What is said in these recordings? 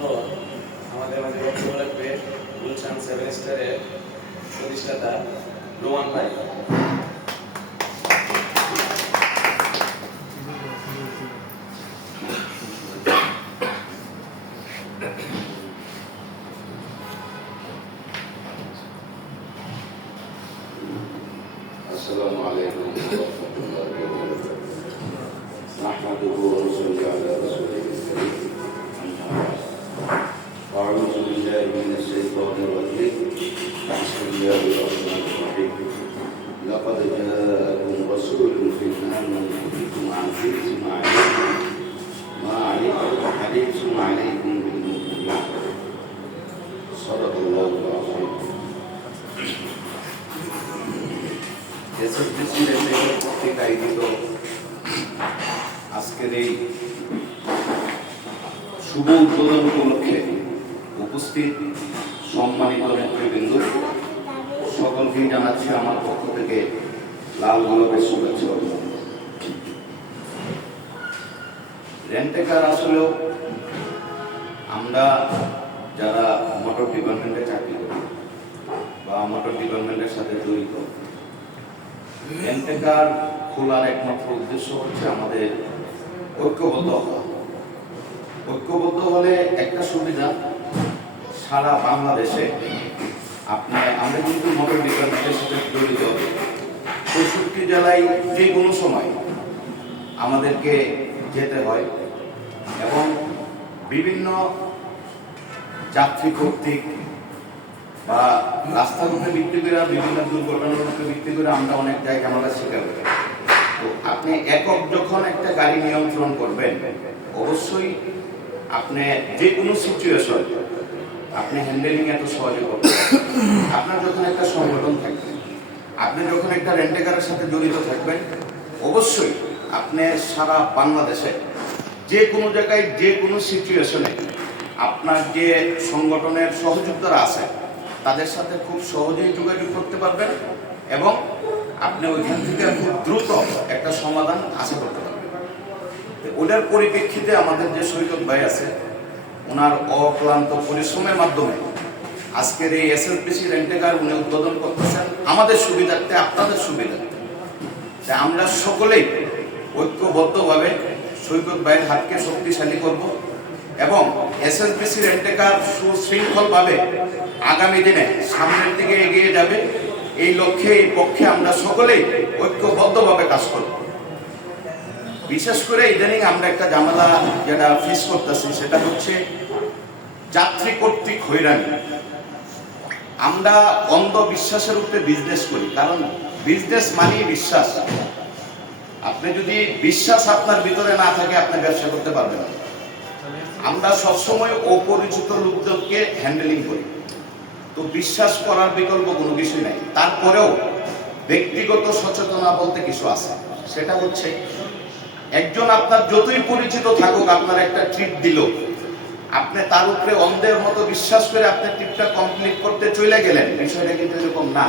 তো আমাদের মাঝে বক্তব্য রাখবে গুলশান 7 স্টারের প্রতিষ্ঠাতা রোমান ভাই। السلام عليكم ورحمة الله وبركاته. نحمده ونصلي على رسوله الكريم. أعوذ بالله من الشيطان الرجيم. بسم الله الرحمن الرحيم. لقد جاءكم رسول من أنفسكم عزيز ما عليكم حريص عليكم بالمؤمنين. صدق الله العظيم. কর্তৃক আয়োজিত আজকের এই শুভ উদ্বোধন উপলক্ষে উপস্থিত সম্মানিত নেতৃবৃন্দ সকলকেই জানাচ্ছি আমার পক্ষ থেকে লাল গোলাপের শুভেচ্ছা। রেন্টেকার আসলেও আমরা যারা মোটর ডিপার্টমেন্টে চাকরি করি বা মোটর ডিপার্টমেন্টের সাথে জড়িত, রেন্টেকার খোলার একমাত্র উদ্দেশ্য হচ্ছে আমাদের ঐক্যবদ্ধ হওয়া। ঐক্যবদ্ধ হলে একটা সুবিধা, সারা বাংলাদেশে আমরা কিন্তু মোটর ডিপার্টমেন্টের সাথে জড়িত ৬৫ জেলায় যে কোনো সময় আমাদেরকে যেতে হয় এবং বিভিন্ন যাত্রী কর্তৃক বা রাস্তার উপরে ভিত্তি করে বিভিন্ন দুর্ঘটনার উপরে ভিত্তি করে আমরা অনেক জায়গায় আমরা শিকার করি। তো আপনি একক যখন একটা গাড়ি নিয়ন্ত্রণ করবেন, অবশ্যই আপনি যে কোনো সিচুয়েশন আপনি হ্যান্ডেলিং এত সহজে করবেন। আপনার যখন একটা সংগঠন থাকবে, আপনি যখন একটা রেন্টেকারের সাথে জড়িত থাকবেন, অবশ্যই আপনি সারা বাংলাদেশে যে কোনো জায়গায় যে কোনো সিচুয়েশনে আপনার যে সংগঠনের সহযোগিতারা আছে তাদের সাথে খুব সহজেই যোগাযোগ করতে পারবেন এবং আপনি ওইখান থেকে খুব দ্রুত একটা সমাধান আশা করতে পারবেন। ওটার পরিপ্রেক্ষিতে আমাদের যে সৈকত ভাই আছে, ওনার অক্লান্ত পরিশ্রমের মাধ্যমে আজকের এই এসএলপিসি রেন্টেকার উনি উদ্বোধন করতেছেন আমাদের সুবিধার্থে, আপনাদের সুবিধার্থে। তাই আমরা সকলেই ঐক্যবদ্ধভাবে সৈকত ভাইয়ের হাতকে শক্তিশালী করব এবং এসএলপিসি রেন্টেকার সুশৃঙ্খলভাবে আগামী দিনে সামনের দিকে এগিয়ে যাবে। এই লক্ষ্যে, এই পক্ষে আমরা সকলেই ঐক্যবদ্ধভাবে কাজ করব। বিশেষ করে ইদানিং আমরা একটা ঝামেলা যেটা ফেস করতেছি সেটা হচ্ছে যাত্রী কর্তৃক হয়রানি। আমরা অন্ধবিশ্বাসের উপরে বিজনেস করি, কারণ বিজনেস মানেই বিশ্বাস। আপনি যদি বিশ্বাস আপনার ভিতরে না থাকে আপনি ব্যবসা করতে পারবেন না। আমরা সবসময় অপরিচিত লোকদেরকে হ্যান্ডেলিং করি, তো বিশ্বাস করার বিকল্প কোনো কিছু নাই। তারপরেও ব্যক্তিগত সচেতনতা বলতে কিছু আছে, সেটা হচ্ছে একজন আপনার যতই পরিচিত থাকুক, আপনার একটা ট্রিপ দিল, আপনি তার উপরে অন্ধের মতো বিশ্বাস করে আপনি ট্রিপটা কমপ্লিট করতে চলে গেলেন। বিষয়টা কিন্তু এরকম না।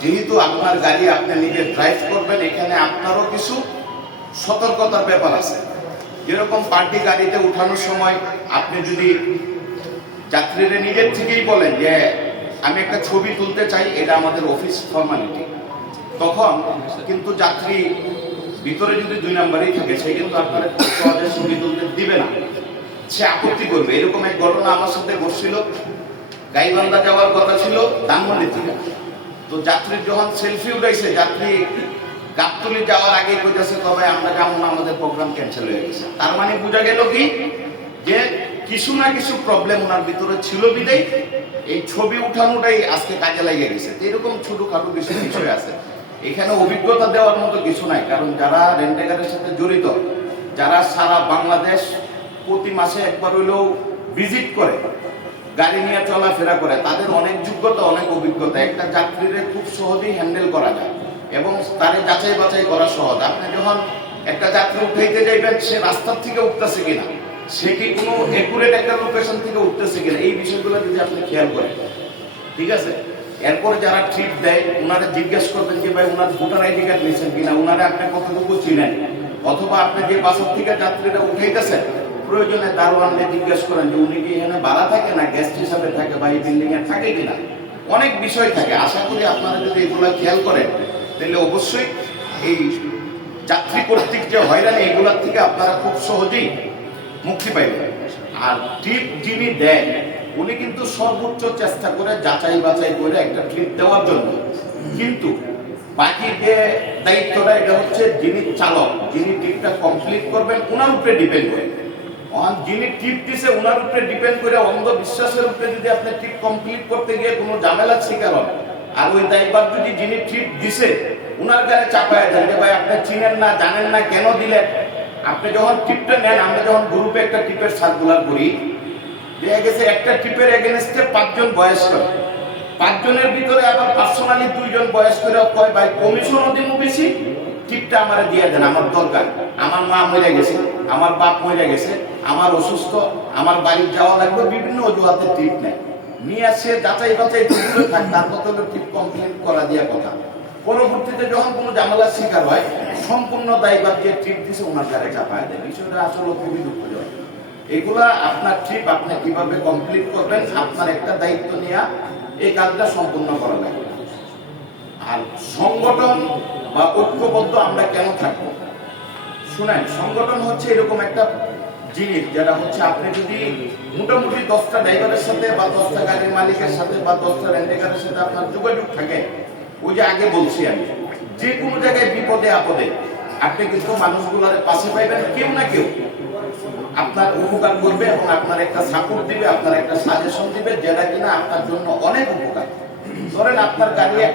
যেহেতু আপনার গাড়ি আপনি নিজে ড্রাইভ করবেন, এখানে আপনারও কিছু সতর্কতার ব্যাপার আছে। যেরকম পার্টি গাড়িতে উঠানোর সময় আপনি যদি যাত্রীরা নিজের থেকেই বলেন যে আমি একটা ছবি তুলতে চাই, এটা আমাদের অফিস ফর্মালিটি, তখন কিন্তু যাত্রী ভিতরে যদি 2 নাম্বারই থাকে সে কিন্তু আপনার সহজে ছবি তুলতে দিবে না, সে আপত্তি করবে। এরকম এক ঘটনা আমার সাথে ঘটছিল। গাইবান্ধা যাওয়ার কথা ছিল ধানমন্ডি থেকে, তো যাত্রীর যখন সেলফি উঠাইছে, যাত্রী গাবতলী যাওয়ার আগে কইতেছে তবে আমরা যাবো না, আমাদের প্রোগ্রাম ক্যান্সেল হয়ে গেছে। তার মানে বোঝা গেল কি যে কিছু না কিছু প্রবলেম ওনার ভিতরে ছিল বিদায় এই ছবি উঠানোটাই আজকে কাজে লাগিয়ে গেছে। এরকম ছোটখাটো বিষয় আছে, এখানে অভিজ্ঞতা দেওয়ার মতো কিছু নাই। কারণ যারা রেন্টেকারের সাথে জড়িত, যারা সারা বাংলাদেশ প্রতি মাসে একবার হইলেও ভিজিট করে, গাড়ি নিয়ে চলাফেরা করে, তাদের অনেক যোগ্যতা, অনেক অভিজ্ঞতা। একটা যাত্রীরে খুব সহজেই হ্যান্ডেল করা যায় এবং তারে যাচাই বাছাই করা সহজ। আপনি যখন একটা যাত্রী উঠাইতে যাইবেন, সে রাস্তার থেকে উঠতেছে কিনা, সে কি কোনো একুরেট একটা লোকেশন থেকে উঠতেছে কিনা, এই বিষয়গুলো যদি আপনি খেয়াল করেন, ঠিক আছে। এরপরে যারা ট্রিপ দেয় ওনারা জিজ্ঞেস করবেন যে ভাই ওনার ভোটার আইডি কার্ড নিয়েছেন কিনা, ওনারা আপনি কতটুকু চিনেন, অথবা আপনি যে বাসের থেকে যাত্রীরা উঠাইতেছেন প্রয়োজনে দারোয়ানকে জিজ্ঞেস করেন যে উনি কি এখানে ভাড়া থাকে না গেস্ট হিসাবে থাকে বা এই বিল্ডিং এ থাকে কিনা। অনেক বিষয় থাকে। আশা করি আপনারা যদি এগুলো খেয়াল করেন তাহলে অবশ্যই এই যাত্রী কর্তৃক যে হয়রানি এগুলোর থেকে আপনারা খুব সহজেই মুক্তি পাইবেন। আর টিপ যিনি দেন উনি কিন্তু সর্বোচ্চ চেষ্টা করে যাচাই বাছাই করে একটা ট্রিপ দেওয়ার জন্য, কিন্তু বাকি যে দায়িত্বটা এটা হচ্ছে যিনি চালক, যিনি ট্রিপটা কমপ্লিট করবেন ওনার উপরে ডিপেন্ড করে। যিনি ট্রিপ দিছে ওনার উপরে ডিপেন্ড করে অন্ধবিশ্বাসের উপরে যদি আপনি ট্রিপ কমপ্লিট করতে গিয়ে কোনো ঝামেলার শিকার হন, আর ওই দায়িত্ব যদি যিনি ট্রিপ দিছে ওনার গায়ে চাপায় দেন যে ভাই আপনি চিনেন না জানেন না কেন দিলেন। আপনি যখন ট্রিপটা নেন, আমরা যখন গ্রুপে একটা ট্রিপের সার্কুলার করি, দেখা গেছে একটা ট্রিপের এগেনস্টে 5 জন বয়স্ক, 5 জনের ভিতরে আবার পার্সোনালি 2 জন বয়স্করা কয় ভাই কমিশনও দিন বেশি, ট্রিপটা আমারে দিয়ে দেন, আমার দরকার, আমার মা মরে গেছে, আমার বাপ মরে গেছে, আমার অসুস্থ, আমার বাড়ি যাওয়া লাগবে, বিভিন্ন অজুহাতে ট্রিপ নেয়। নিয়ে আসে যাচাই বাছাই ট্রিপগুলো থাকে, তারপর তো ট্রিপ কমপ্লিট করা দিয়া কথা। পরবর্তীতে যখন কোনো ঝামেলার শিকার হয় সম্পূর্ণ দায়ভার যে ট্রিপ দিছে ওনার কাছে চাপায় দেয়। বিষয়টা আসলে খুবই দুঃখজনক। এগুলা আপনার ট্রিপ আপনি কিভাবে কমপ্লিট করবেন আপনার একটা দায়িত্ব নিয়ে এই কাজটা সম্পূর্ণ করা লাগবে। আর সংগঠন বা ঐক্যবদ্ধ আমরা কেন থাকবো শুনেন, সংগঠন হচ্ছে এরকম একটা জিনিস যেটা হচ্ছে আপনি যদি মোটামুটি 10টা ড্রাইভারের সাথে বা 10টা গাড়ির মালিকের সাথে বা 10টা রেন্টেকারের সাথে আপনার যোগাযোগ থাকে, ওই যে আগে বলছি আমি, যে কোনো জায়গায় বিপদে আপদে আপনি কিন্তু মানুষগুলোর পাশে পাইবেন, কেউ না কেউ আপনার উপকার করবে এবং আপনার একটা সাপোর্ট দিবে, আপনার একটা সাজেশন দিবে যেটা কিনা আপনার জন্য অনেক উপকার। ধরেন আপনার গাড়ি একটা